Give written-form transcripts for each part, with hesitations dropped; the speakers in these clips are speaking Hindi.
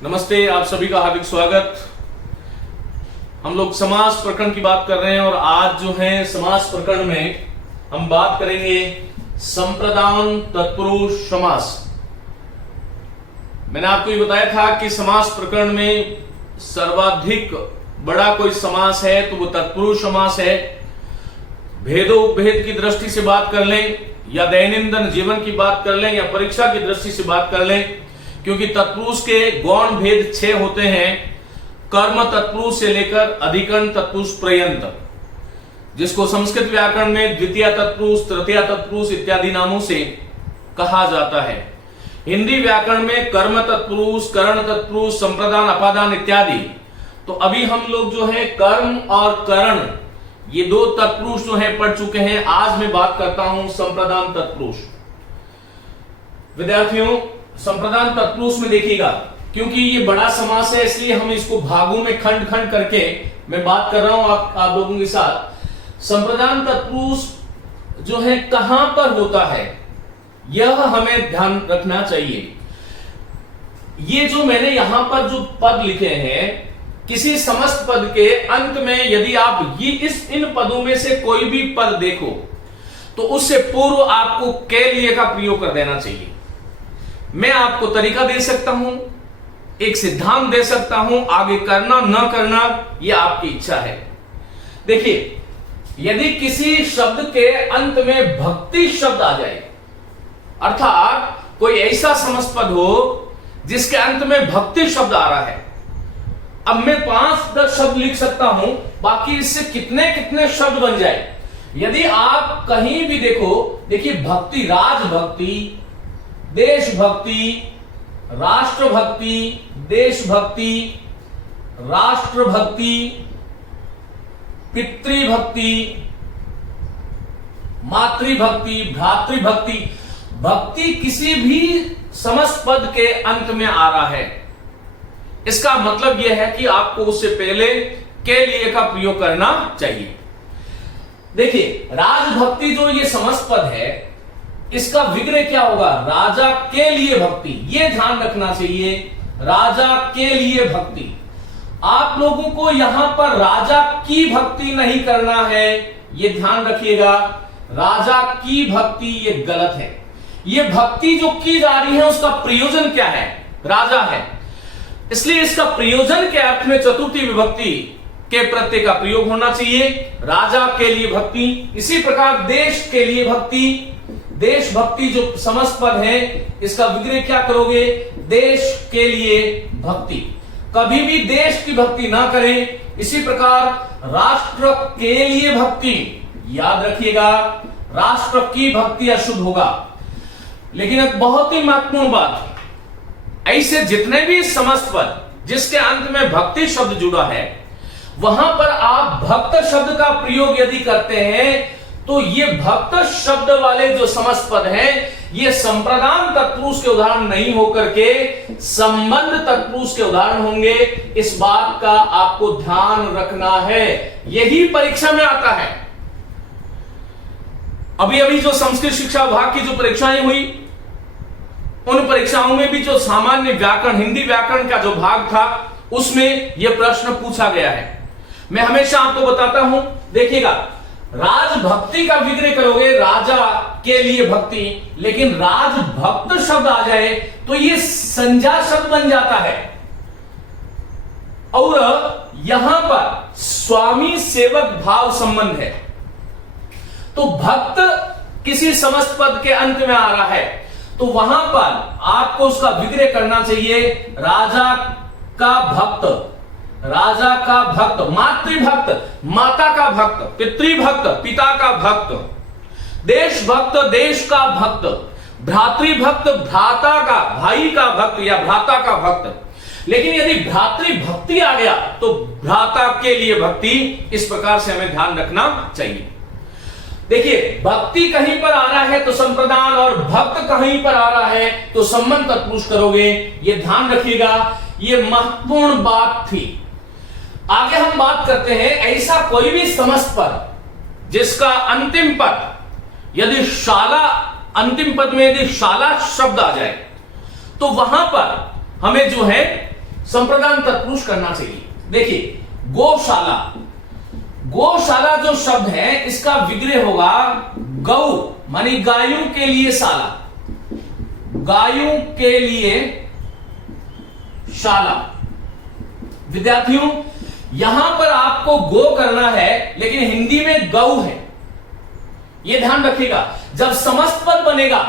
नमस्ते, आप सभी का हार्दिक स्वागत। हम लोग समास प्रकरण की बात कर रहे हैं और आज जो है समास प्रकरण में हम बात करेंगे संप्रदान तत्पुरुष समास। मैंने आपको ये बताया था कि समास प्रकरण में सर्वाधिक बड़ा कोई समास है तो वो तत्पुरुष समास है। भेदोपभेद की दृष्टि से बात कर लें या दैनंदिन जीवन की बात कर लें या परीक्षा की दृष्टि से बात कर लें, क्योंकि तत्पुरुष के गौण भेद 6 होते हैं, कर्म तत्पुरुष से लेकर अधिकरण तत्पुरुष पर्यंत, जिसको संस्कृत व्याकरण में द्वितीय तत्पुरुष, तृतीय तत्पुरुष इत्यादि नामों से कहा जाता है। हिंदी व्याकरण में कर्म तत्पुरुष, करण तत्पुरुष, संप्रदान, अपादान इत्यादि। तो अभी हम लोग जो है कर्म और करण ये 2 तत्पुरुष जो है पढ़ चुके हैं। आज मैं बात करता हूं संप्रदान तत्पुरुष। विद्यार्थियों, संप्रदान तत्पुरुष में देखिएगा, क्योंकि ये बड़ा समास है इसलिए हम इसको भागों में खंड खंड करके मैं बात कर रहा हूं आप लोगों के साथ। संप्रदान तत्पुरुष जो है कहां पर होता है यह हमें ध्यान रखना चाहिए। ये जो मैंने यहां पर जो पद लिखे हैं, किसी समस्त पद के अंत में यदि आप इन पदों में से कोई भी पद देखो तो उससे पूर्व आपको के लिए का प्रयोग कर देना चाहिए। मैं आपको तरीका दे सकता हूं, एक सिद्धांत दे सकता हूं, आगे करना न करना यह आपकी इच्छा है। देखिए, यदि किसी शब्द के अंत में भक्ति शब्द आ जाए, अर्थात कोई ऐसा समस्त पद हो जिसके अंत में भक्ति शब्द आ रहा है। अब मैं 5-10 शब्द लिख सकता हूं, बाकी इससे कितने कितने शब्द बन जाए। यदि आप कहीं भी देखिए भक्ति, राजभक्ति, देशभक्ति, राष्ट्रभक्ति, देशभक्ति, राष्ट्रभक्ति, पितृभक्ति, मातृभक्ति, भ्रातृभक्ति, भक्ति किसी भी समस्त पद के अंत में आ रहा है। इसका मतलब यह है कि आपको उससे पहले के लिए का प्रयोग करना चाहिए। देखिए, राजभक्ति जो ये समस्त पद है, इसका विग्रह क्या होगा? राजा के लिए भक्ति। ये ध्यान रखना चाहिए, राजा के लिए भक्ति। आप लोगों को यहां पर राजा की भक्ति नहीं करना है, ये ध्यान रखिएगा। राजा की भक्ति ये गलत है। ये भक्ति जो की जा रही है उसका प्रयोजन क्या है? राजा है, इसलिए इसका प्रयोजन के अर्थ में चतुर्थी विभक्ति के प्रत्यय का प्रयोग होना चाहिए। राजा के लिए भक्ति। इसी प्रकार देश के लिए भक्ति, देशभक्ति जो समस्त पद है इसका विग्रह क्या करोगे? देश के लिए भक्ति। कभी भी देश की भक्ति ना करें। इसी प्रकार राष्ट्र के लिए भक्ति, याद रखिएगा, राष्ट्र की भक्ति अशुद्ध होगा। लेकिन एक बहुत ही महत्वपूर्ण बात, ऐसे जितने भी समस्त पद जिसके अंत में भक्ति शब्द जुड़ा है, वहां पर आप भक्त शब्द का प्रयोग यदि करते हैं तो ये भक्त शब्द वाले जो समस्त पद हैं, ये संप्रदान तत्पुरुष के उदाहरण नहीं होकर के संबंध तत्पुरुष के उदाहरण होंगे। इस बात का आपको ध्यान रखना है, यही परीक्षा में आता है। अभी अभी जो संस्कृत शिक्षा विभाग की जो परीक्षाएं हुई, उन परीक्षाओं में भी जो सामान्य व्याकरण, हिंदी व्याकरण का जो भाग था, उसमें यह प्रश्न पूछा गया है। मैं हमेशा आपको बताता हूं, देखिएगा, राजभक्ति का विग्रह करोगे राजा के लिए भक्ति, लेकिन राजभक्त शब्द आ जाए तो ये संज्ञा शब्द बन जाता है। और यहां पर स्वामी सेवक भाव संबंध है। तो भक्त किसी समस्त पद के अंत में आ रहा है तो वहां पर आपको उसका विग्रह करना चाहिए, राजा का भक्त, राजा का भक्त, मातृभक्त, माता का भक्त, पितृभक्त, पिता का भक्त, देशभक्त, देश का भक्त, भ्रातृभक्त, भ्राता का, भाई का भक्त या भ्राता का भक्त। लेकिन यदि भ्रातृभक्ति आ गया तो भ्राता के लिए भक्ति। इस प्रकार से हमें ध्यान रखना चाहिए। देखिए, भक्ति कहीं पर आ रहा है तो संप्रदान, और भक्त कहीं पर आ रहा है तो संबंध तत्पुरुष करोगे। यह ध्यान रखिएगा, यह महत्वपूर्ण बात थी। आगे हम बात करते हैं, ऐसा कोई भी समस्त पद जिसका अंतिम पद यदि शाला, अंतिम पद में यदि शाला शब्द आ जाए तो वहां पर हमें जो है संप्रदान तत्पुरुष करना चाहिए। देखिए गौशाला, गौशाला जो शब्द है इसका विग्रह होगा गौ, मानी गायों के लिए शाला, गायों के लिए शाला। विद्यार्थियों यहां पर आपको गो करना है लेकिन हिंदी में गौ है, यह ध्यान रखिएगा। जब समस्त पद बनेगा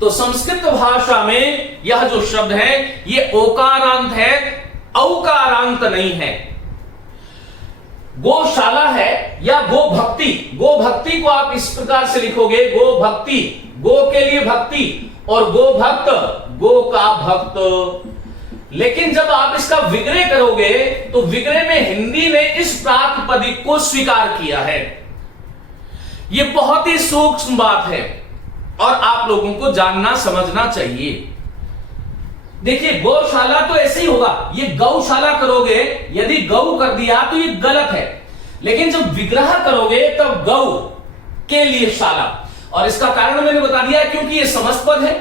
तो संस्कृत भाषा में यह जो शब्द है यह ओकारांत है, औकारांत नहीं है। गोशाला है या गो भक्ति, गो भक्ति को आप इस प्रकार से लिखोगे गो भक्ति, गो के लिए भक्ति, और गो भक्त, गो का भक्त। लेकिन जब आप इसका विग्रह करोगे तो विग्रह में हिंदी ने इस प्रातिपदिक को स्वीकार किया है। यह बहुत ही सूक्ष्म बात है और आप लोगों को जानना समझना चाहिए। देखिए गौशाला तो ऐसे ही होगा, ये गौशाला करोगे, यदि गौ कर दिया तो ये गलत है, लेकिन जब विग्रह करोगे तब गौ के लिए शाला। और इसका कारण मैंने बता दिया क्योंकि ये समस्त पद है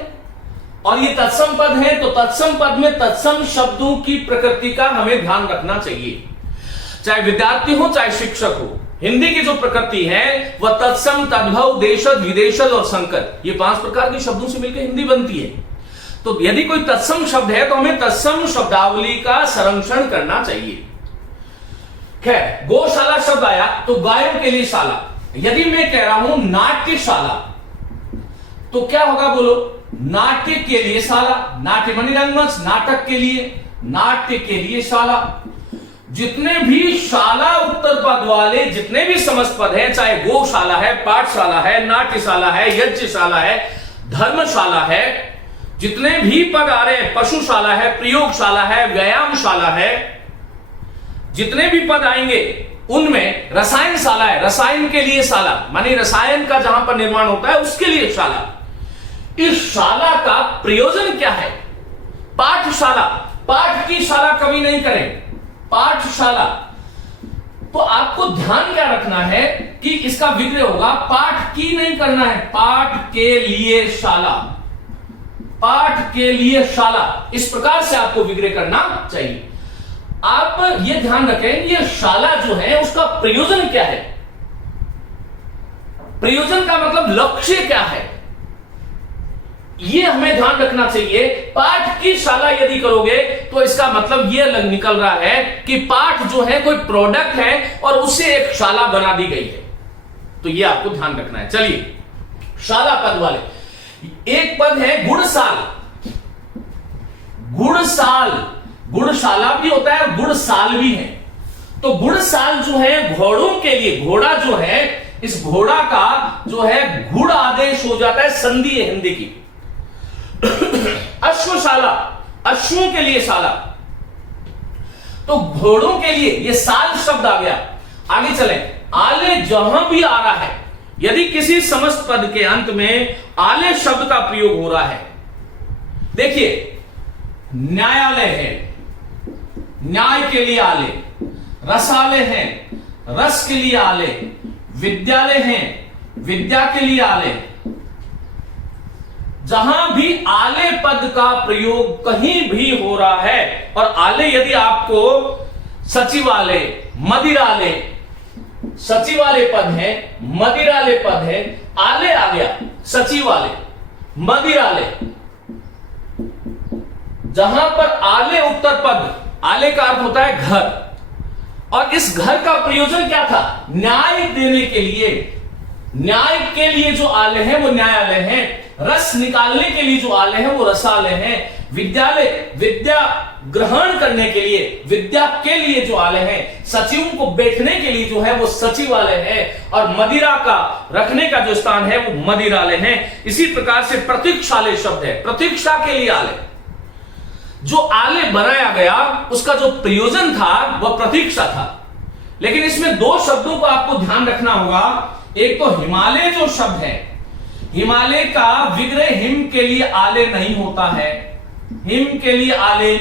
और ये तत्सम पद है, तो तत्सम पद में तत्सम शब्दों की प्रकृति का हमें ध्यान रखना चाहिए। चाहे विद्यार्थी हो चाहे शिक्षक हो, हिंदी की जो प्रकृति है वह तत्सम, तद्भव, देशज, विदेशज और संकर, ये 5 प्रकार के शब्दों से मिलकर हिंदी बनती है। तो यदि कोई तत्सम शब्द है तो हमें तत्सम शब्दावली का संरक्षण करना चाहिए। खैर गौशाला शब्द आया तो गायों के लिए शाला। यदि मैं कह रहा हूं नाट्यशाला तो क्या होगा बोलो? नाट्य के लिए शाला, नाट्य मानी रंगमंच, नाटक के लिए, नाट्य के लिए शाला। जितने भी शाला उत्तर पद वाले जितने भी समस्त पद हैं, चाहे गौशाला है, पाठशाला है, नाट्यशाला है, यज्ञशाला है, धर्मशाला है, जितने भी पद आ रहे हैं, पशुशाला है, प्रयोगशाला है, व्यायामशाला है, जितने भी पद आएंगे उनमें रसायनशाला है, रसायन के लिए शाला, मानी रसायन का जहां पर निर्माण होता है उसके लिए शाला। इस शाला का प्रयोजन क्या है? पाठशाला, पाठ की शाला कभी नहीं करें, पाठशाला। तो आपको ध्यान क्या रखना है कि इसका विग्रह होगा पाठ की नहीं करना है, पाठ के लिए शाला, पाठ के लिए शाला, इस प्रकार से आपको विग्रह करना चाहिए। आप यह ध्यान रखें ये शाला जो है उसका प्रयोजन क्या है, प्रयोजन का मतलब लक्ष्य क्या है, यह हमें ध्यान रखना चाहिए। पाठ की शाला यदि करोगे तो इसका मतलब यह निकल रहा है कि पाठ जो है कोई प्रोडक्ट है और उसे एक शाला बना दी गई है, तो यह आपको ध्यान रखना है। चलिए शाला पद वाले, एक पद है गुड़साल, गुड़साल, गुड़शाला भी होता है और गुड़साल भी है। तो गुड़साल जो है घोड़ों के लिए, घोड़ा जो है, इस घोड़ा का जो है गुड़ आदेश हो जाता है, संधि है हिंदी की। अश्वशाला, अश्वों के लिए शाला, तो घोड़ों के लिए ये साल शब्द आ गया। आगे चले, आले जहां भी आ रहा है, यदि किसी समस्त पद के अंत में आले शब्द का प्रयोग हो रहा है, देखिए न्यायालय है, न्याय के लिए आले, रसालय है, रस के लिए आले, विद्यालय है, विद्या के लिए आले। जहां भी आले पद का प्रयोग कहीं भी हो रहा है, और आले यदि आपको सचिवालय, मदिरालय, सचिवालय पद है, मदिरालय पद है, आले आ गया, सचिवालय, मदिरालय, जहां पर आले उत्तर पद, आले का अर्थ होता है घर, और इस घर का प्रयोजन क्या था? न्याय देने के लिए, न्याय के लिए जो आले हैं वो न्यायालय हैं, रस निकालने के लिए जो आले हैं वो रसालय हैं, विद्यालय विद्या ग्रहण करने के लिए, विद्या के लिए जो आले हैं, सचिवों को बैठने के लिए जो है वो सचिवालय है, और मदिरा का रखने का जो स्थान है वो मदिरालय है। इसी प्रकार से प्रतीक्षालय शब्द है, प्रतीक्षा के लिए आलय, जो आले बनाया गया उसका जो प्रयोजन था वह प्रतीक्षा था। लेकिन इसमें 2 शब्दों को आपको ध्यान रखना होगा। एक तो हिमालय जो शब्द है, हिमालय का विग्रह हिम के लिए आले नहीं होता है, हिम के लिए आले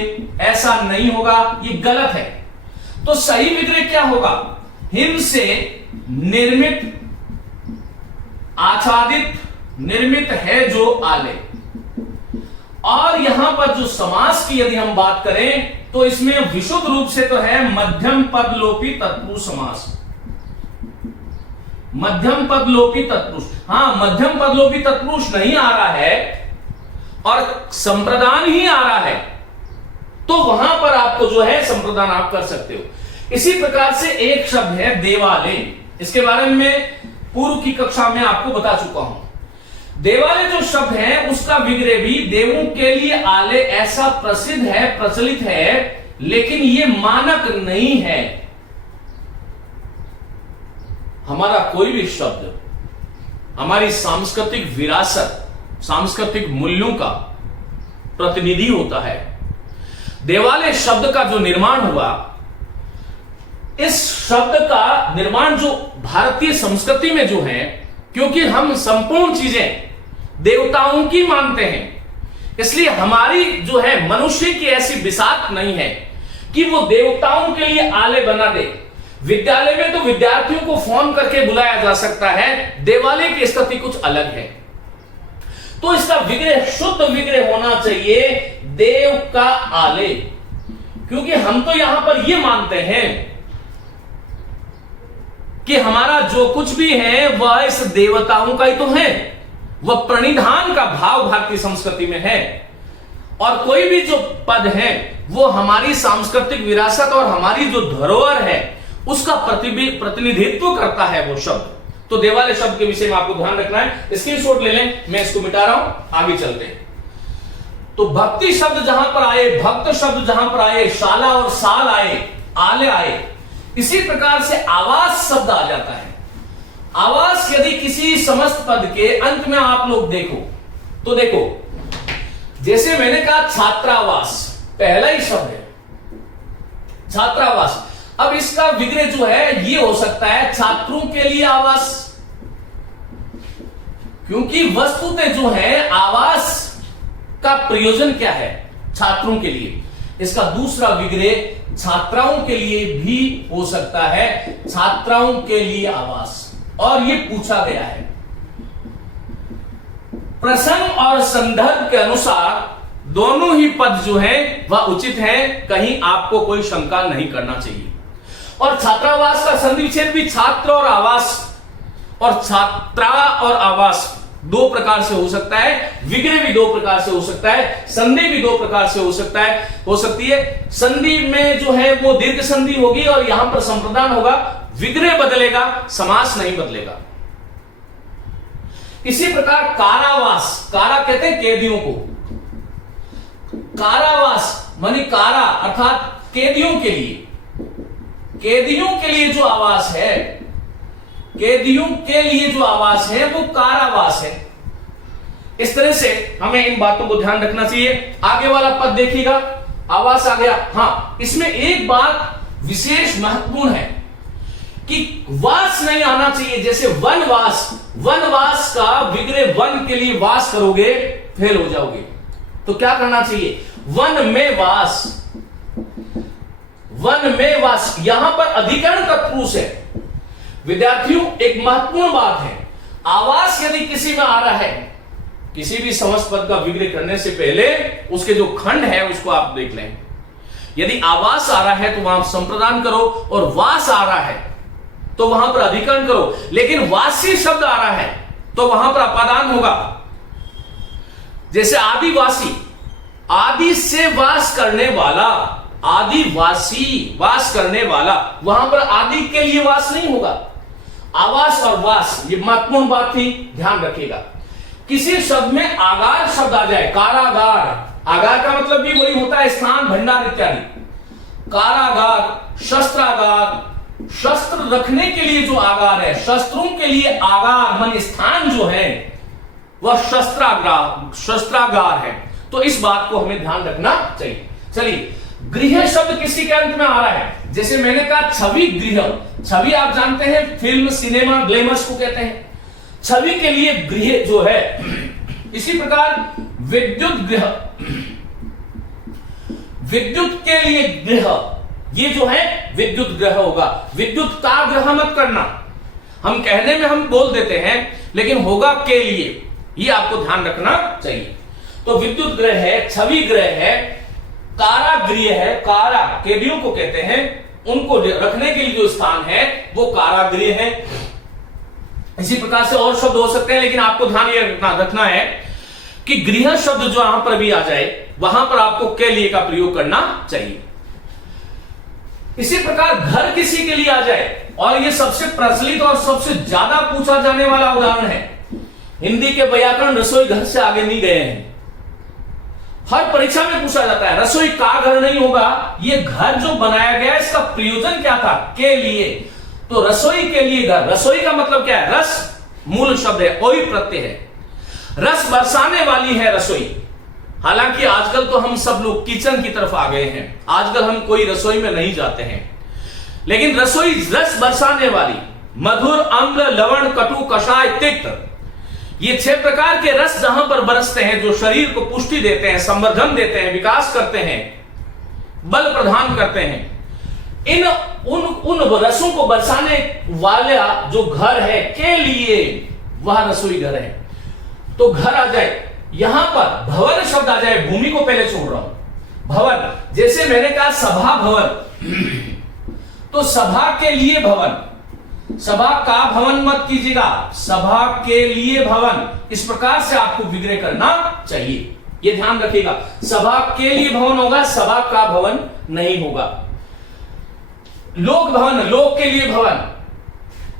ऐसा नहीं होगा, ये गलत है। तो सही विग्रह क्या होगा? हिम से निर्मित, आच्छादित, निर्मित है जो आले, और यहां पर जो समास की यदि हम बात करें तो इसमें विशुद्ध रूप से तो है मध्यम पद लोपी तत्पुरुष समास। मध्यम पद लोपी तत्पुरुष, हां मध्यम पद लोपी तत्पुरुष नहीं आ रहा है और संप्रदान ही आ रहा है, तो वहां पर आपको जो है संप्रदान आप कर सकते हो। इसी प्रकार से एक शब्द है देवालय, इसके बारे में पूर्व की कक्षा में आपको बता चुका हूं। देवालय जो शब्द है उसका विग्रह भी देवों के लिए आलय ऐसा प्रसिद्ध है, प्रचलित है, लेकिन यह मानक नहीं है। हमारा कोई भी शब्द हमारी सांस्कृतिक विरासत, सांस्कृतिक मूल्यों का प्रतिनिधि होता है। देवालय शब्द का जो निर्माण हुआ, इस शब्द का निर्माण जो भारतीय संस्कृति में जो है, क्योंकि हम संपूर्ण चीजें देवताओं की मानते हैं, इसलिए हमारी जो है मनुष्य की ऐसी बिसात नहीं है कि वो देवताओं के लिए आलय बना दे। विद्यालय में तो विद्यार्थियों को फोन करके बुलाया जा सकता है, देवालय की स्थिति कुछ अलग है। तो इसका विग्रह शुद्ध विग्रह होना चाहिए देव का आलय, क्योंकि हम तो यहां पर यह मानते हैं कि हमारा जो कुछ भी है वह इस देवताओं का ही तो है, वह प्रणिधान का भाव भारतीय संस्कृति में है, और कोई भी जो पद है वो हमारी सांस्कृतिक विरासत और हमारी जो धरोहर है उसका प्रतिनिधित्व करता है वो शब्द। तो देवालय शब्द के विषय में आपको ध्यान रखना है, स्क्रीनशॉट ले लें, मैं इसको मिटा रहा हूं, आगे चलते हैं। तो भक्ति शब्द जहां पर आए, भक्त शब्द जहां पर आए, शाला और साल आए, आले आए, इसी प्रकार से आवास शब्द आ जाता है। आवास यदि किसी समस्त पद के अंत में आप लोग देखो तो देखो, जैसे मैंने कहा छात्रावास, पहला ही शब्द है छात्रावास। अब इसका विग्रह जो है ये हो सकता है छात्रों के लिए आवास, क्योंकि वस्तुतः जो है आवास का प्रयोजन क्या है, छात्रों के लिए। इसका दूसरा विग्रह छात्राओं के लिए भी हो सकता है, छात्राओं के लिए आवास, और ये पूछा गया है। प्रसंग और संदर्भ के अनुसार दोनों ही पद जो है वह उचित है, कहीं आपको कोई शंका नहीं करना चाहिए। और छात्रावास का संधि विच्छेद भी छात्र और आवास और छात्रा और आवास दो प्रकार से हो सकता है, विग्रह भी दो प्रकार से हो सकता है, संधि भी दो प्रकार से हो सकती है। संधि में जो है वो दीर्घ संधि होगी और यहां पर संप्रदान होगा, विग्रह बदलेगा, समास नहीं बदलेगा। इसी प्रकार कारावास, कारा कहते हैं कैदियों को, कारावास मानी कारा अर्थात कैदियों के लिए, कैदियों के लिए जो आवास है, कैदियों के लिए जो आवास है वो कारावास है। इस तरह से हमें इन बातों को ध्यान रखना चाहिए। आगे वाला पद देखिएगा, आवास आ गया। हां, इसमें एक बात विशेष महत्वपूर्ण है कि वास नहीं आना चाहिए। जैसे वनवास, वनवास का विग्रह वन के लिए वास करोगे फेल हो जाओगे, तो क्या करना चाहिए, वन में वास, वन में वास। यहां पर अधिकरण तत्पुरुष है। विद्यार्थियों, एक महत्वपूर्ण बात है, आवास यदि किसी में आ रहा है, किसी भी समस्त पद का विग्रह करने से पहले उसके जो खंड है उसको आप देख लें। यदि आवास आ रहा है तो वहां संप्रदान करो, और वास आ रहा है तो वहां पर अधिकरण करो। लेकिन वासी शब्द आ रहा है तो वहां पर अपादान होगा। जैसे आदिवासी, आदि से वास करने वाला, आदिवासी वास करने वाला, वहां पर आदि के लिए वास नहीं होगा। आवास और वास, ये महत्वपूर्ण बात थी, ध्यान रखिएगा। किसी शब्द में आगार शब्द आ जाए, कारागार, आगार का मतलब भी वही होता है स्थान, भंडार इत्यादि। कारागार, शस्त्रागार, शस्त्र रखने के लिए जो आगार है, शस्त्रों के लिए आगार मान स्थान जो है वह शस्त्रागार है। तो इस बात को हमें ध्यान रखना चाहिए। चलिए, गृह शब्द किसी के अंत में आ रहा है, जैसे मैंने कहा छवि गृह, छवि आप जानते हैं फिल्म, सिनेमा, ग्लैमर्स को कहते हैं, छवि के लिए गृह जो है। इसी प्रकार विद्युत गृह, विद्युत के लिए गृह, ये जो है विद्युत ग्रह होगा। विद्युत का ग्रह मत करना, हम कहने में हम बोल देते हैं लेकिन होगा के लिए, ये आपको ध्यान रखना चाहिए। तो विद्युत ग्रह है, छवि ग्रह है, कारागृह है, कारा केदियों को कहते हैं, उनको रखने के लिए जो स्थान है वो कारागृह है। इसी प्रकार से और शब्द हो सकते हैं, लेकिन आपको ध्यान ये रखना है कि गृह शब्द जो यहां पर भी आ जाए वहां पर आपको के लिए का प्रयोग करना चाहिए। इसी प्रकार घर किसी के लिए आ जाए, और यह सबसे प्रचलित और सबसे ज्यादा पूछा जाने वाला उदाहरण है। हिंदी के व्याकरण रसोई घर से आगे नहीं गए हैं, हर परीक्षा में पूछा जाता है। रसोई का घर नहीं होगा, यह घर जो बनाया गया इसका प्रयोजन क्या था, के लिए। तो रसोई के लिए घर, रसोई का मतलब क्या है, रस मूल शब्द है, ओई प्रत्यय है, रस बरसाने वाली है रसोई। हालांकि आजकल तो हम सब लोग किचन की तरफ आ गए हैं, आजकल हम कोई रसोई में नहीं जाते हैं, लेकिन रसोई रस बरसाने वाली, मधुर, अम्ल, लवण, कटु, कषाय, तिक्त, ये 6 प्रकार के रस जहां पर बरसते हैं, जो शरीर को पुष्टि देते हैं, संवर्धन देते हैं, विकास करते हैं, बल प्रदान करते हैं, उन रसों को बरसाने वाला जो घर है के लिए वह रसोई घर है। तो घर आ जाए, यहां पर भवन शब्द आ जाए, भूमि को पहले छोड़ रहा हूं। भवन, जैसे मैंने कहा सभा भवन, तो सभा के लिए भवन, सभा का भवन मत कीजिएगा, सभा के लिए भवन, इस प्रकार से आपको विग्रह करना चाहिए, यह ध्यान रखिएगा। सभा के लिए भवन होगा, सभा का भवन नहीं होगा। लोक भवन, लोक के लिए भवन।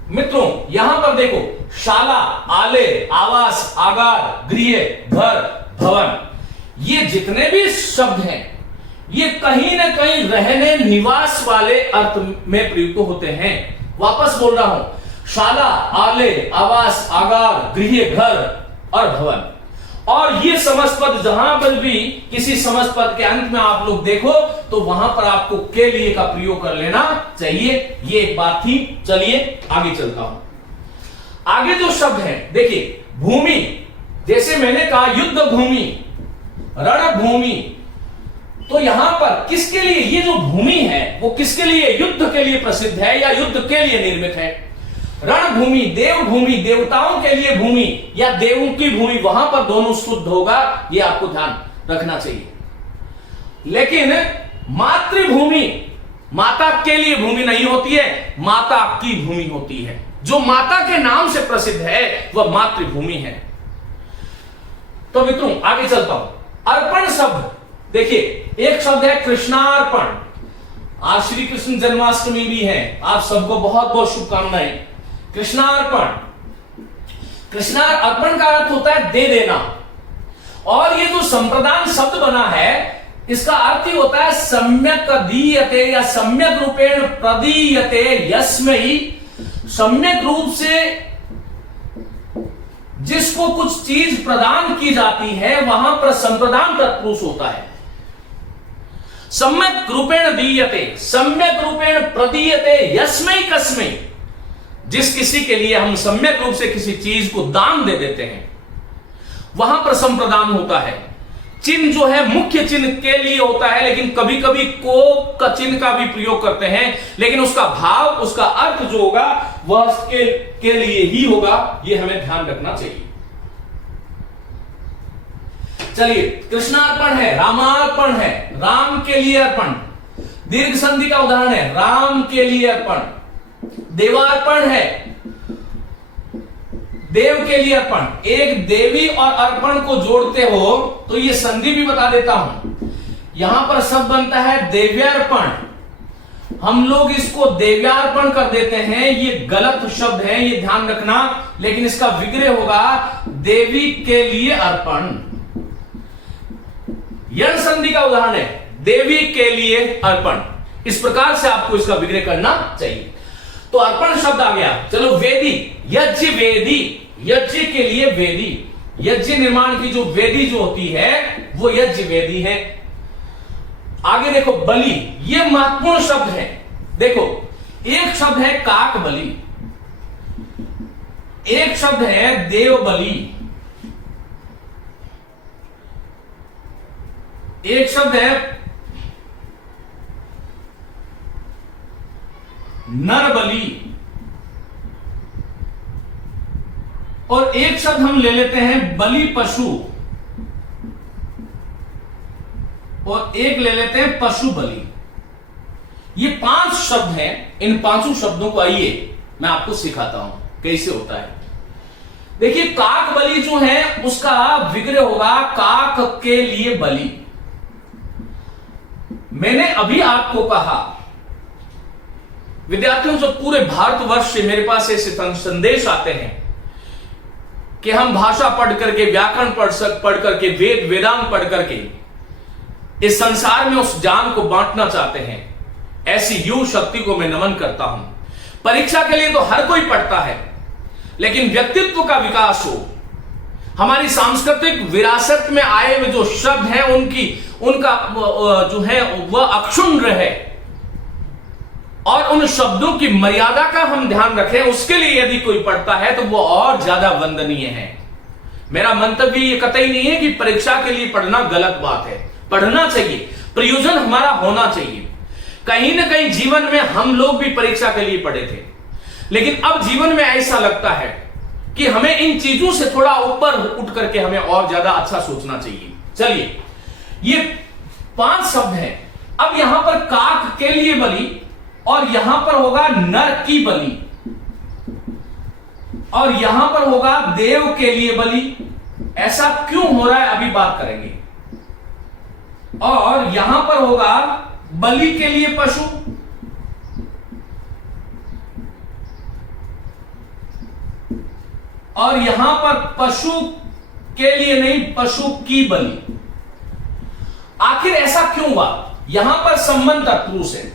मित्रों यहां पर देखो, शाला, आले, आवास, आगार, गृह, घर, भवन, ये जितने भी शब्द हैं ये कहीं ना कहीं रहने, निवास वाले अर्थ में प्रयुक्त होते हैं। वापस बोल रहा हूं, शाला, आले, आवास, आगार, गृह, घर और भवन। और ये समस्त पद जहां पर भी किसी समस्त पद के अंत में आप लोग देखो तो वहां पर आपको के लिए का प्रयोग कर लेना चाहिए। ये एक बात थी। चलिए आगे चलता हूं। आगे जो शब्द है देखिए, भूमि, जैसे मैंने कहा युद्ध भूमि, रणभूमि, तो यहां पर किसके लिए ये जो भूमि है वो किसके लिए, युद्ध के लिए प्रसिद्ध है या युद्ध के लिए निर्मित है। रणभूमि, देवभूमि, देवताओं के लिए भूमि या देवों की भूमि, वहां पर दोनों शुद्ध होगा, यह आपको ध्यान रखना चाहिए। लेकिन मातृभूमि, माता के लिए भूमि नहीं होती है, माता की भूमि होती है। जो माता के नाम से प्रसिद्ध है वह मातृभूमि है। तो मित्रों आगे चलता हूं। अर्पण शब्द देखिए, एक शब्द है कृष्णार्पण। आज श्री कृष्ण जन्माष्टमी भी है, आप सबको बहुत बहुत शुभकामनाएं। कृष्णार्पण, कृष्णार्पण का अर्थ होता है दे देना, और ये जो संप्रदान शब्द बना है इसका अर्थ ही होता है सम्यक दीयते या सम्यक रूपेण प्रदीयते यस्मै। सम्यक रूप से जिसको कुछ चीज प्रदान की जाती है वहां पर संप्रदान तत्पुरुष होता है। सम्यक रूपेण दीयते, सम्यक रूपेण प्रदीयते यस्मै कस्मै, जिस किसी के लिए हम सम्यक रूप से किसी चीज को दान दे देते हैं वहां पर संप्रदान होता है। चिन्ह जो है मुख्य चिन्ह के लिए होता है, लेकिन कभी कभी को का चिन्ह का भी प्रयोग करते हैं, लेकिन उसका भाव, उसका अर्थ जो होगा वह के लिए ही होगा, यह हमें ध्यान रखना चाहिए। चलिए, कृष्णार्पण है, रामार्पण है, राम के लिए अर्पण, दीर्घ संधि का उदाहरण है राम के लिए अर्पण। देवार्पण है, देव के लिए अर्पण। एक देवी और अर्पण को जोड़ते हो तो ये संधि भी बता देता हूं। यहां पर शब्द बनता है देव्यार्पण, हम लोग इसको देव्यार्पण कर देते हैं, ये गलत शब्द है, ये ध्यान रखना, लेकिन इसका विग्रह होगा देवी के लिए अर्पण। यण संधि का उदाहरण है देवी के लिए अर्पण। इस प्रकार से आपको इसका विग्रह करना चाहिए। तो अर्पण शब्द आ गया। चलो वेदी, यज्ञ वेदी, यज्ञ के लिए वेदी, यज्ञ निर्माण की जो वेदी जो होती है वो यज्ञ वेदी है। आगे देखो बलि, ये महत्वपूर्ण शब्द है। देखो एक शब्द है काक बलि, एक शब्द है देव बलि, एक शब्द है नर बलि, और एक शब्द हम ले लेते हैं बलि पशु। और एक ले लेते हैं पशु बलि। ये 5 शब्द हैं। इन 5 शब्दों को आइए मैं आपको सिखाता हूं कैसे होता है। देखिए, काक बलि जो है उसका विग्रह होगा काक के लिए बलि। मैंने अभी आपको कहा, विद्यार्थियों, जो पूरे भारतवर्ष से मेरे पास ऐसे संदेश आते हैं कि हम भाषा पढ़ करके, व्याकरण पढ़ करके, वेदांत पढ़ करके इस संसार में उस ज्ञान को बांटना चाहते हैं, ऐसी युव शक्ति को मैं नमन करता हूं। परीक्षा के लिए तो हर कोई पढ़ता है, लेकिन व्यक्तित्व का विकास हो, हमारी सांस्कृतिक विरासत में आए हुए जो शब्द हैं उनका जो है वह अक्षुण्ण रहे और उन शब्दों की मर्यादा का हम ध्यान रखें, उसके लिए यदि कोई पढ़ता है तो वो और ज्यादा वंदनीय है। मेरा मंतव्य ये कतई नहीं है कि परीक्षा के लिए पढ़ना गलत बात है, पढ़ना चाहिए, प्रयोजन हमारा होना चाहिए। कहीं ना कहीं जीवन में हम लोग भी परीक्षा के लिए पढ़े थे, लेकिन अब जीवन में ऐसा लगता है कि हमें इन चीजों से थोड़ा ऊपर उठ करके हमें और ज्यादा अच्छा सोचना चाहिए। चलिए, ये 5 शब्द हैं। अब यहां पर काक के लिए बलि और यहां पर होगा नर की बलि और यहां पर होगा देव के लिए बलि। ऐसा क्यों हो रहा है अभी बात करेंगे। और यहां पर होगा बलि के लिए पशु और यहां पर पशु के लिए नहीं, पशु की बलि। आखिर ऐसा क्यों हुआ। यहां पर संबंध तत्पुरुष है,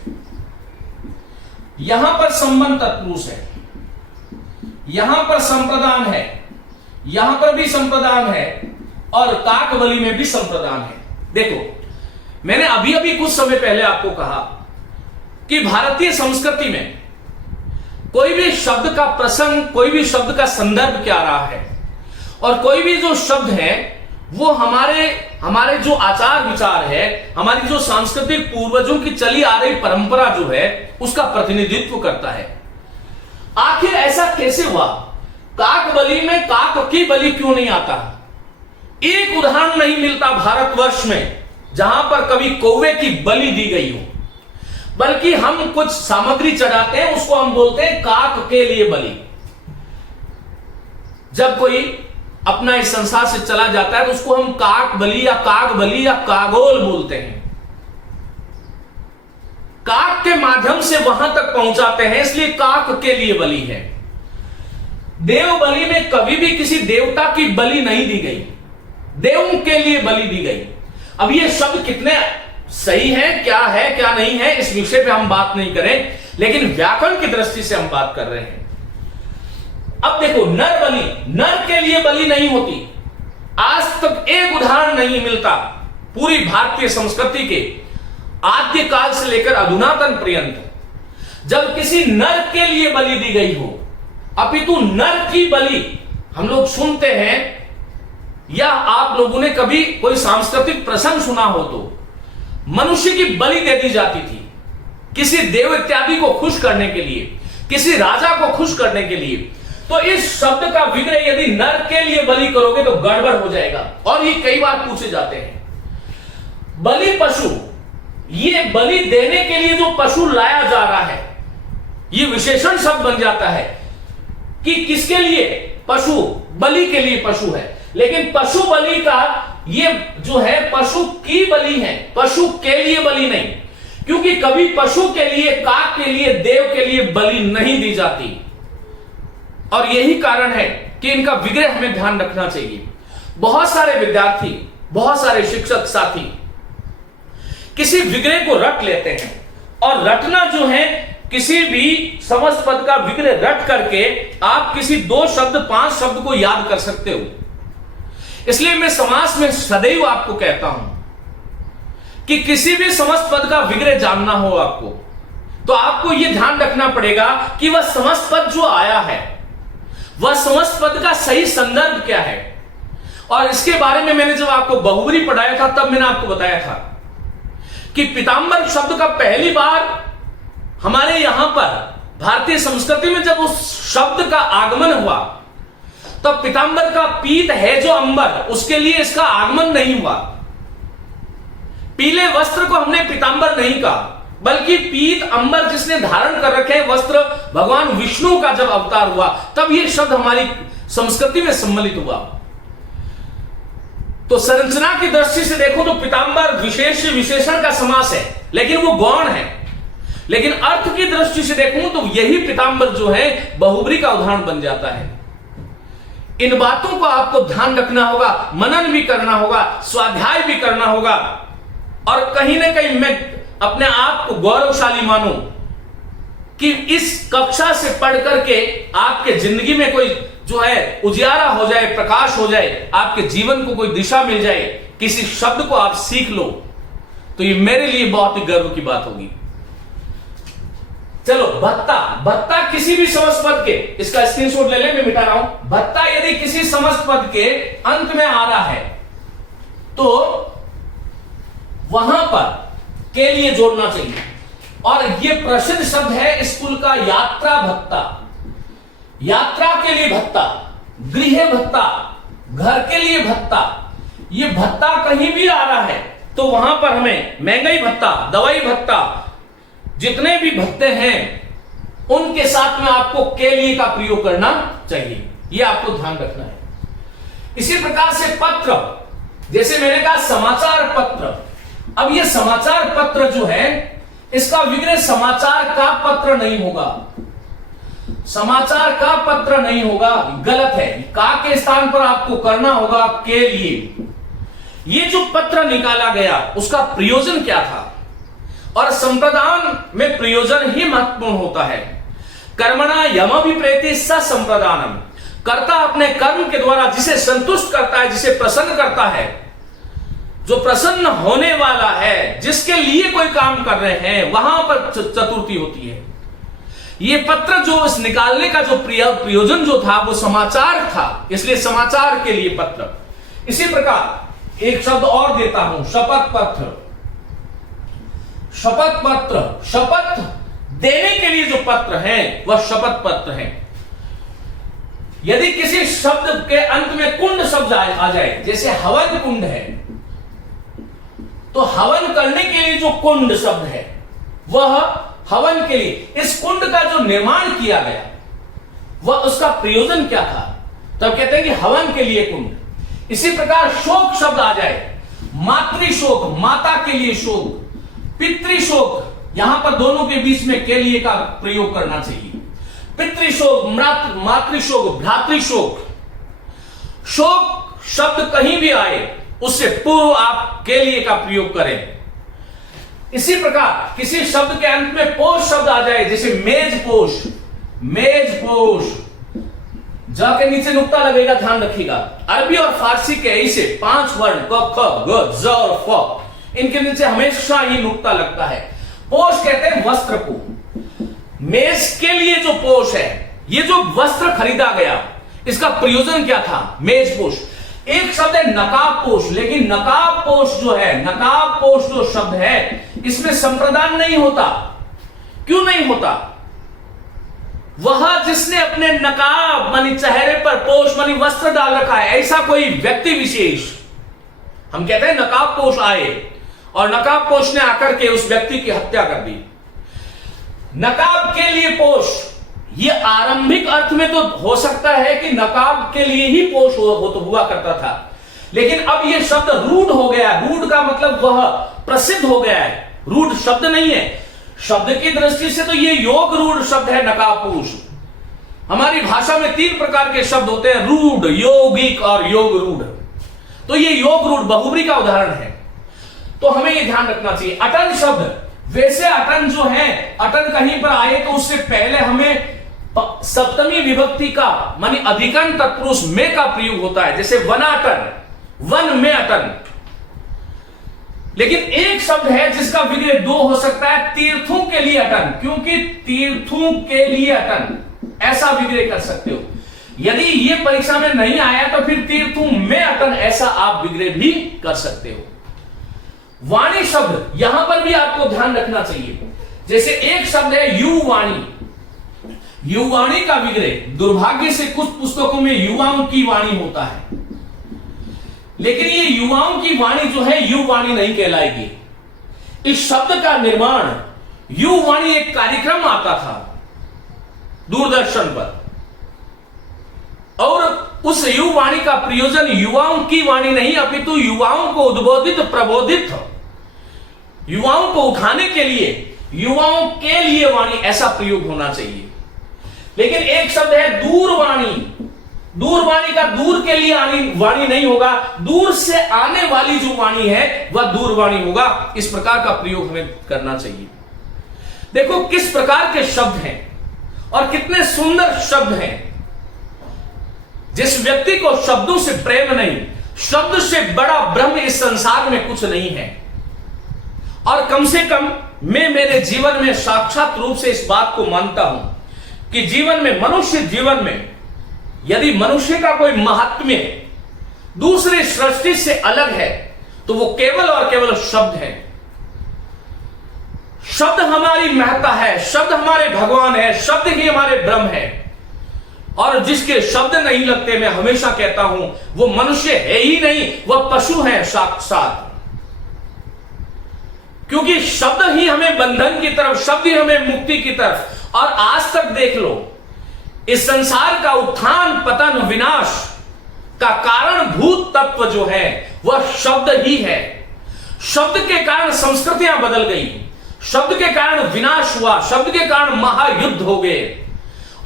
यहां पर संबंध तत्पुरुष है, यहां पर संप्रदान है, यहां पर भी संप्रदान है और काक बलि में भी संप्रदान है। देखो, मैंने अभी अभी कुछ समय पहले आपको कहा कि भारतीय संस्कृति में कोई भी शब्द का प्रसंग, कोई भी शब्द का संदर्भ क्या रहा है और कोई भी जो शब्द है वो हमारे जो आचार विचार है, हमारी जो सांस्कृतिक पूर्वजों की चली आ रही परंपरा जो है उसका प्रतिनिधित्व करता है। आखिर ऐसा कैसे हुआ। काक बलि में काक की बलि क्यों नहीं आता। एक उदाहरण नहीं मिलता भारतवर्ष में जहां पर कभी कौवे की बलि दी गई हो, बल्कि हम कुछ सामग्री चढ़ाते हैं, उसको हम बोलते हैं काक के लिए बलि। जब कोई अपना इस संसार से चला जाता है तो उसको हम काक बलि या काग बलि या कागोल बोलते हैं। काक के माध्यम से वहां तक पहुंचाते हैं, इसलिए काक के लिए बलि है। देव बलि में कभी भी किसी देवता की बलि नहीं दी गई, देवों के लिए बलि दी गई। अब ये शब्द कितने सही है क्या नहीं है, इस विषय पे हम बात नहीं करें, लेकिन व्याकरण की दृष्टि से हम बात कर रहे हैं। अब देखो, नर बलि, नर के लिए बलि नहीं होती। आज तक एक उदाहरण नहीं मिलता पूरी भारतीय संस्कृति के आद्य काल से लेकर अधुनातन पर्यंत जब किसी नर के लिए बलि दी गई हो। अपितु नर की बलि हम लोग सुनते हैं, या आप लोगों ने कभी कोई सांस्कृतिक प्रसंग सुना हो तो मनुष्य की बलि दे दी जाती थी किसी देव इत्यादि को खुश करने के लिए, किसी राजा को खुश करने के लिए। तो इस शब्द का विग्रह यदि नर के लिए बलि करोगे तो गड़बड़ हो जाएगा, और ये कई बार पूछे जाते हैं। बलि पशु, ये बलि देने के लिए जो पशु लाया जा रहा है, ये विशेषण शब्द बन जाता है कि किसके लिए, पशु, बलि के लिए पशु है। लेकिन पशु बलि का ये जो है पशु की बलि है, पशु के लिए बलि नहीं, क्योंकि कभी पशु के लिए, काक के लिए, देव के लिए बलि नहीं दी जाती। और यही कारण है कि इनका विग्रह हमें ध्यान रखना चाहिए। बहुत सारे विद्यार्थी, बहुत सारे शिक्षक साथी किसी विग्रह को रट लेते हैं, और रटना जो है, किसी भी समस्त पद का विग्रह रट करके आप किसी 2 शब्द 5 शब्द को याद कर सकते हो। इसलिए मैं समास में सदैव आपको कहता हूं कि किसी भी समस्त पद का विग्रह जानना हो आपको, तो आपको यह ध्यान रखना पड़ेगा कि वह समस्त पद जो आया है, वह समस्त पद का सही संदर्भ क्या है। और इसके बारे में मैंने जब आपको बहुब्री पढ़ाया था तब मैंने आपको बताया था कि पीतांबर शब्द का पहली बार हमारे यहां पर भारतीय संस्कृति में जब उस शब्द का आगमन हुआ, तब पीतांबर का पीत है जो अंबर, उसके लिए इसका आगमन नहीं हुआ। पीले वस्त्र को हमने पीतांबर नहीं कहा, बल्कि पीत अंबर जिसने धारण कर रखे वस्त्र भगवान विष्णु का जब अवतार हुआ तब यह शब्द हमारी संस्कृति में सम्मिलित हुआ। तो संरचना की दृष्टि से देखो तो पीतांबर विशेष विशेषण का समास है, लेकिन वो गौण है। लेकिन अर्थ की दृष्टि से देखूं तो यही पीतांबर जो है बहुब्री का उदाहरण बन जाता है। इन बातों को आपको ध्यान रखना होगा, मनन भी करना होगा, स्वाध्याय भी करना होगा, और कहीं ना कहीं मैं अपने आप को गौरवशाली मानूं कि इस कक्षा से पढ़ करके आपके जिंदगी में कोई जो है उजियारा हो जाए, प्रकाश हो जाए, आपके जीवन को कोई दिशा मिल जाए, किसी शब्द को आप सीख लो, तो ये मेरे लिए बहुत ही गर्व की बात होगी। चलो, भत्ता। भत्ता किसी भी समस्त पद के, इसका स्क्रीनशॉट ले ले, मैं मिटा रहा हूं। भत्ता यदि किसी समस्त पद के अंत में आ रहा है तो वहां पर के लिए जोड़ना चाहिए। और यह प्रसिद्ध शब्द है स्कूल का, यात्रा भत्ता। यात्रा के लिए भत्ता, गृह भत्ता, घर के लिए भत्ता। यह भत्ता कहीं भी आ रहा है तो वहां पर हमें महंगाई भत्ता, दवाई भत्ता, जितने भी भत्ते हैं उनके साथ में आपको के लिए का प्रयोग करना चाहिए। यह आपको ध्यान रखना है। इसी प्रकार से पत्र, जैसे मैंने कहा समाचार पत्र। अब यह समाचार पत्र जो है इसका विग्रह समाचार का पत्र नहीं होगा, समाचार का पत्र नहीं होगा, गलत है। का के स्थान पर आपको करना होगा के लिए। ये जो पत्र निकाला गया उसका प्रयोजन क्या था, और संप्रदान में प्रयोजन ही महत्वपूर्ण होता है। कर्मणा यमभिप्रेति स संप्रदानम। कर्ता अपने कर्म के द्वारा जिसे संतुष्ट करता है, जिसे प्रसन्न करता है, जो प्रसन्न होने वाला है, जिसके लिए कोई काम कर रहे हैं, वहां पर चतुर्थी होती है। ये पत्र जो इस निकालने का जो प्रयोजन जो था वो समाचार था, इसलिए समाचार के लिए पत्र। इसी प्रकार एक शब्द और देता हूं, शपथ पत्र। शपथ पत्र, शपथ देने के लिए जो पत्र है वह शपथ पत्र है। यदि किसी शब्द के अंत में कुंड शब्द आ जाए, जैसे हवन कुंड है, तो हवन करने के लिए जो कुंड शब्द है वह हवन के लिए, इस कुंड का जो निर्माण किया गया वह उसका प्रयोजन क्या था, तब कहते हैं कि हवन के लिए कुंड। इसी प्रकार शोक शब्द आ जाए, मातृशोक, माता के लिए शोक, पितृशोक, यहां पर दोनों के बीच में के लिए का प्रयोग करना चाहिए। पितृशोक, मातृशोक, भ्रातृशोक। शोक शब्द कहीं भी आए उससे पूर्व आप के लिए का प्रयोग करें। इसी प्रकार किसी शब्द के अंत में पोष शब्द आ जाए, जैसे मेजपोश, मेजपोश, ज के नीचे नुक्ता लगेगा, ध्यान रखिएगा। अरबी और फारसी के ऐसे 5 वर्ण क, ख, ग, ज और फ, इनके नीचे हमेशा ही नुक्ता लगता है। पोष कहते हैं वस्त्र को। मेज के लिए जो पोष है, ये जो वस्त्र खरीदा गया, इसका प्रयोजन क्या था, मेजपोश। एक शब्द है नकाबपोश, लेकिन नकाबपोश जो है, नकाबपोश जो शब्द है, इसमें संप्रदान नहीं होता। क्यों नहीं होता? वह जिसने अपने नकाब मानी चेहरे पर पोष मानी वस्त्र डाल रखा है, ऐसा कोई व्यक्ति विशेष, हम कहते हैं नकाबपोश आए और नकाबपोश ने आकर के उस व्यक्ति की हत्या कर दी। नकाब के लिए पोष, ये आरंभिक अर्थ में तो हो सकता है कि नकाब के लिए ही पोष हुआ करता था, लेकिन अब ये शब्द रूढ़ हो गया। रूढ़ का मतलब वह प्रसिद्ध हो गया है, रूढ़ शब्द नहीं है। शब्द की दृष्टि से तो ये योग रूढ़ शब्द है नकाबपोश। हमारी भाषा में 3 प्रकार के शब्द होते हैं, रूढ़, यौगिक और योग रूढ़। तो ये योग रूढ़ बहुब्री का उदाहरण है, तो हमें ये ध्यान रखना चाहिए। अटन शब्द, वैसे अटन जो है, अटन कहीं पर आए तो उससे पहले हमें सप्तमी विभक्ति का मानी अधिकरण तत्पुरुष में का प्रयोग होता है, जैसे वनाटन, वन में अटन। लेकिन एक शब्द है जिसका विग्रह 2 हो सकता है, तीर्थों के लिए अटन, क्योंकि तीर्थों के लिए अटन ऐसा विग्रह कर सकते हो। यदि ये परीक्षा में नहीं आया तो फिर तीर्थों में अटन ऐसा आप विग्रह भी कर सकते हो। वाणी शब्द, यहां पर भी आपको ध्यान रखना चाहिए। जैसे एक शब्द है युवाणी, युवाणी का विग्रह दुर्भाग्य से कुछ पुस्तकों में युवाओं की वाणी होता है, लेकिन ये युवाओं की वाणी जो है युवाणी नहीं कहलाएगी, इस शब्द का निर्माण युवाणी एक कार्यक्रम आता था दूरदर्शन पर, और उस युवाणी का प्रयोजन युवाओं की वाणी नहीं अपितु युवाओं को उद्बोधित प्रबोधित, युवाओं को उठाने के लिए, युवाओं के लिए वाणी, ऐसा प्रयोग होना चाहिए। लेकिन एक शब्द है दूरवाणी। दूरवाणी का दूर के लिए वाणी नहीं होगा, दूर से आने वाली जो वाणी है वह दूरवाणी होगा। इस प्रकार का प्रयोग हमें करना चाहिए। देखो किस प्रकार के शब्द हैं और कितने सुंदर शब्द हैं। जिस व्यक्ति को शब्दों से प्रेम नहीं, शब्द से बड़ा ब्रह्म इस संसार में कुछ नहीं है। और कम से कम मैं मेरे जीवन में साक्षात रूप से इस बात को मानता हूं कि जीवन में, मनुष्य जीवन में यदि मनुष्य का कोई महात्म्य दूसरे सृष्टि से अलग है तो वो केवल और केवल शब्द है। शब्द हमारी महत्ता है, शब्द हमारे भगवान है, शब्द ही हमारे ब्रह्म है। और जिसके शब्द नहीं लगते, मैं हमेशा कहता हूं, वो मनुष्य है ही नहीं, वह पशु है साक्षात। क्योंकि शब्द ही हमें बंधन की तरफ, शब्द ही हमें मुक्ति की तरफ। और आज तक देख लो, इस संसार का उत्थान पतन विनाश का कारण भूत तत्व जो है वह शब्द ही है। शब्द के कारण संस्कृतियां बदल गई, शब्द के कारण विनाश हुआ, शब्द के कारण महायुद्ध हो गए,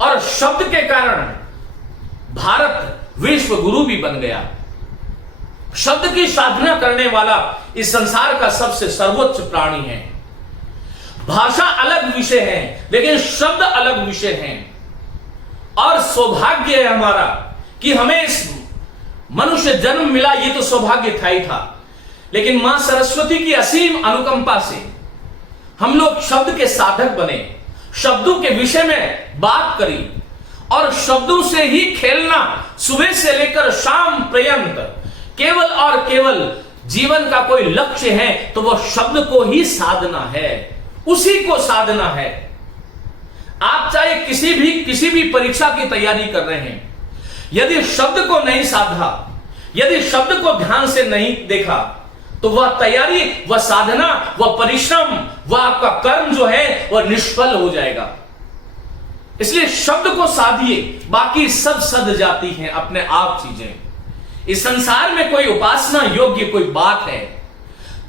और शब्द के कारण भारत विश्व गुरु भी बन गया। शब्द की साधना करने वाला इस संसार का सबसे सर्वोच्च प्राणी है। भाषा अलग विषय है, लेकिन शब्द अलग विषय है। और सौभाग्य है हमारा कि हमें इस मनुष्य जन्म मिला, ये तो सौभाग्य था ही था। लेकिन मां सरस्वती की असीम अनुकंपा से हम लोग शब्द के साधक बने, शब्दों के विषय में बात करी, और शब्दों से ही खेलना सुबह से लेकर शाम पर्यंत। केवल और केवल जीवन का कोई लक्ष्य है तो वह शब्द को ही साधना है, उसी को साधना है। आप चाहे किसी भी परीक्षा की तैयारी कर रहे हैं, यदि शब्द को नहीं साधा, यदि शब्द को ध्यान से नहीं देखा, तो वह तैयारी, वह साधना, वह परिश्रम, वह आपका कर्म जो है वह निष्फल हो जाएगा। इसलिए शब्द को साधिए, बाकी सब सध जाती हैं अपने आप चीजें। इस संसार में कोई उपासना योग्य कोई बात है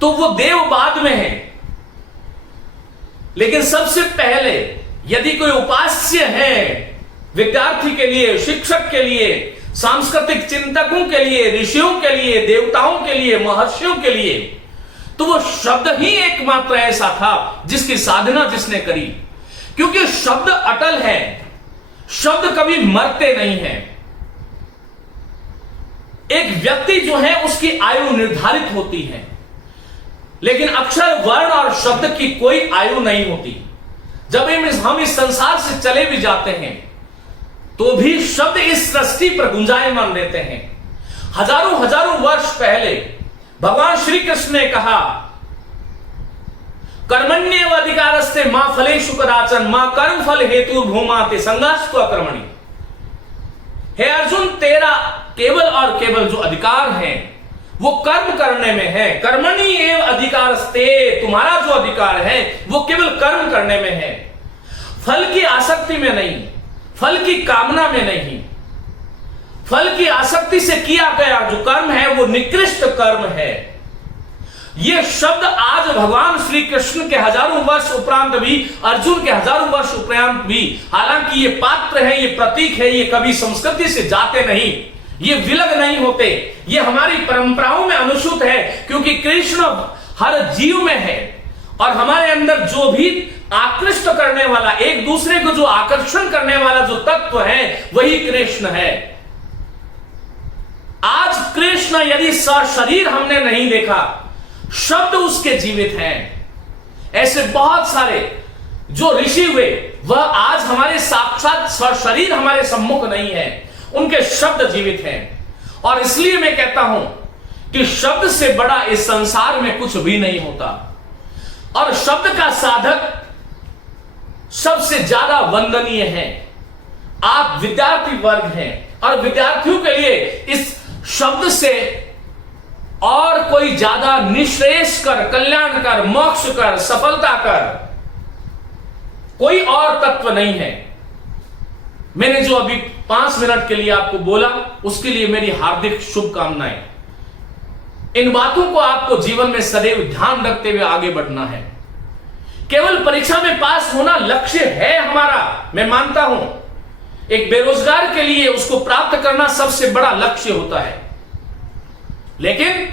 तो वो देव बाद में है, लेकिन सबसे पहले यदि कोई उपास्य है, विद्यार्थी के लिए, शिक्षक के लिए, सांस्कृतिक चिंतकों के लिए, ऋषियों के लिए, देवताओं के लिए, महर्षियों के लिए, तो वो शब्द ही एकमात्र ऐसा था जिसकी साधना जिसने करी। क्योंकि शब्द अटल है, शब्द कभी मरते नहीं है। एक व्यक्ति जो है उसकी आयु निर्धारित होती है, लेकिन अक्षर, वर्ण और शब्द की कोई आयु नहीं होती। जब हम इस संसार से चले भी जाते हैं तो भी शब्द इस सृष्टि पर गुंजायमान रहते हैं। हजारों हजारों वर्ष पहले भगवान श्री कृष्ण ने कहा, कर्मण्येव अधिकारस्ते मां फलेषु कदाचन मां कर्म फल हेतु भूमाते संगास्तु अकर्मणि। हे अर्जुन, तेरा केवल और केवल जो अधिकार है वो कर्म करने में है। कर्मणि एव अधिकारस्ते, तुम्हारा जो अधिकार है वो केवल कर्म करने में है, फल की आसक्ति में नहीं, फल की कामना में नहीं। फल की आसक्ति से किया गया जो कर्म है वो निकृष्ट कर्म है। ये शब्द आज भगवान श्री कृष्ण के हजारों वर्ष उपरांत भी, अर्जुन के हजारों वर्ष उपरांत भी, हालांकि ये पात्र है, ये प्रतीक है, ये कभी संस्कृति से जाते नहीं, ये विलग नहीं होते, ये हमारी परंपराओं में अनुसूत है। क्योंकि कृष्ण हर जीव में है और हमारे अंदर जो भी आकृष्ट करने वाला, एक दूसरे को जो आकर्षण करने वाला जो तत्व है वही कृष्ण है। आज कृष्ण यदि सशरीर हमने नहीं देखा, शब्द उसके जीवित हैं। ऐसे बहुत सारे जो ऋषि हुए वह आज हमारे साक्षात सशरीर हमारे सम्मुख नहीं है, उनके शब्द जीवित हैं। और इसलिए मैं कहता हूं कि शब्द से बड़ा इस संसार में कुछ भी नहीं होता, और शब्द का साधक सबसे ज्यादा वंदनीय है। आप विद्यार्थी वर्ग हैं और विद्यार्थियों के लिए इस शब्द से और कोई ज्यादा निःश्रेयस कर, कल्याण कर, मोक्ष कर, सफलता कर कोई और तत्व नहीं है। मैंने जो अभी 5 मिनट के लिए आपको बोला उसके लिए मेरी हार्दिक शुभकामनाएं। इन बातों को आपको जीवन में सदैव ध्यान रखते हुए आगे बढ़ना है। केवल परीक्षा में पास होना लक्ष्य है हमारा, मैं मानता हूं। एक बेरोजगार के लिए उसको प्राप्त करना सबसे बड़ा लक्ष्य होता है, लेकिन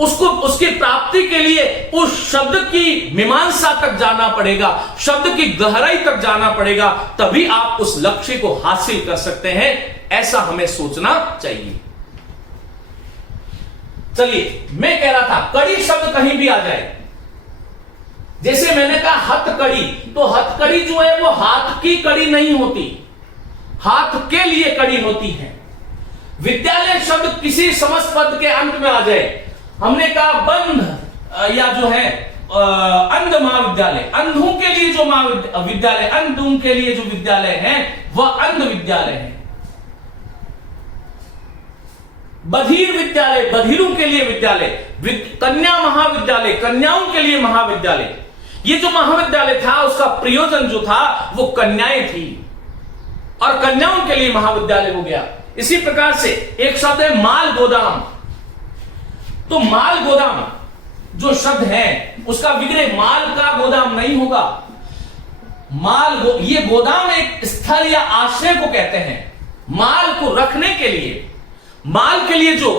उसको उसकी प्राप्ति के लिए उस शब्द की मीमांसा तक जाना पड़ेगा, शब्द की गहराई तक जाना पड़ेगा, तभी आप उस लक्ष्य को हासिल कर सकते हैं। ऐसा हमें सोचना चाहिए। चलिए, मैं कह रहा था कड़ी शब्द कहीं भी आ जाए, जैसे मैंने कहा हथकड़ी, तो हथकड़ी जो है वो हाथ की कड़ी नहीं होती, हाथ के लिए कड़ी होती है। विद्यालय शब्द किसी समस्त पद के अंत में आ जाए, हमने कहा बंध या जो है अंध महाविद्यालय, अंधों के लिए जो महाविद्यालय, अंधों के लिए जो विद्यालय है वह अंध विद्यालय है। बधिर विद्यालय, बधिरों के लिए विद्यालय, कन्या महाविद्यालय, कन्याओं के लिए महाविद्यालय। ये जो महाविद्यालय था उसका प्रयोजन जो था वो कन्याएं थी और कन्याओं के लिए महाविद्यालय हो गया। इसी प्रकार से एक शब्द है माल गोदाम, तो माल गोदाम जो शब्द है उसका विग्रह माल का गोदाम नहीं होगा। ये गोदाम एक स्थल या आश्रय को कहते हैं, माल को रखने के लिए, माल के लिए जो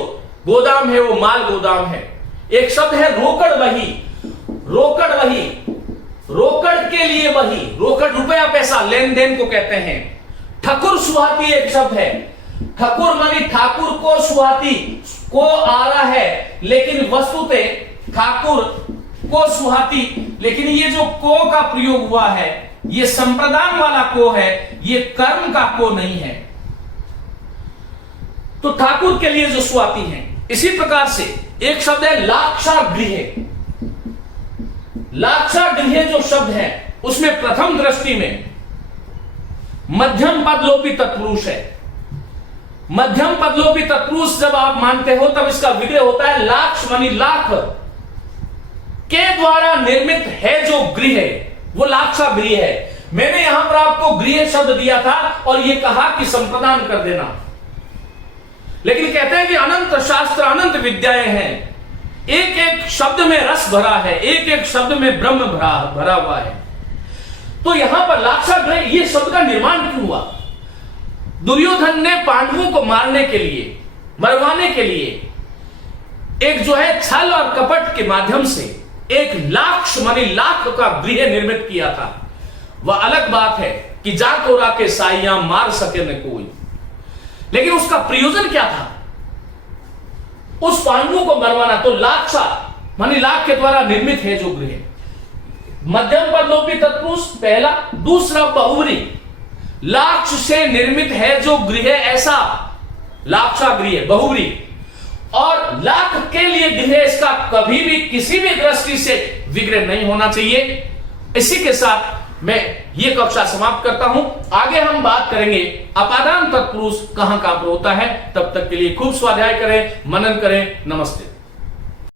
गोदाम है वो माल गोदाम है। एक शब्द है रोकड़ वही, रोकड़ वही, रोकड़ के लिए वही, रोकड़ रुपया पैसा लेन देन को कहते हैं। ठकुर सुहाती एक शब्द है, ठकुर मानी ठाकुर को, सुहाती को आ रहा है, लेकिन वस्तुतः ठाकुर को सुहाती, लेकिन ये जो को का प्रयोग हुआ है ये संप्रदान वाला को है, ये कर्म का को नहीं है। तो ठाकुर के लिए जो सुहाती है। इसी प्रकार से एक शब्द है लाक्षागृह, लाक्षागृह जो शब्द है उसमें प्रथम दृष्टि में मध्यम पदलोपी तत्पुरुष है। मध्यम पदलोपी तत्पुरुष जब आप मानते हो तब इसका विग्रह होता है लाक्ष मानी लाख, के द्वारा निर्मित है जो गृह वो लाक्षागृह है। मैंने यहां पर आपको गृह शब्द दिया था और यह कहा कि संप्रदान कर देना, लेकिन कहते हैं कि अनंत शास्त्र अनंत विद्याएं हैं, एक एक शब्द में रस भरा है, एक एक शब्द में ब्रह्म भरा हुआ है। तो यहां पर लाक्षागृह ये शब्द का निर्माण क्यों हुआ? दुर्योधन ने पांडवों को मारने के लिए, मरवाने के लिए एक जो है छल और कपट के माध्यम से एक लाक्ष मानी लाख का गृह निर्मित किया था। वह अलग बात है कि जा तोरा के साइयां मार सके न कोई, लेकिन उसका प्रयोजन क्या था? उस पांडवों को मरवाना। तो लाक्षा मानी लाख के द्वारा निर्मित है जो गृह। मध्यम पदलोपी तत्पुरुष पहला, दूसरा बहुव्री, लाक्ष से निर्मित है जो गृह, ऐसा लाक्षागृह बहुव्री। और लाख के लिए गृह इसका कभी भी किसी भी दृष्टि से विग्रह नहीं होना चाहिए। इसी के साथ मैं ये कक्षा समाप्त करता हूं। आगे हम बात करेंगे अपादान तत्पुरुष कहां पर होता है। तब तक के लिए खूब स्वाध्याय करें, मनन करें। नमस्ते।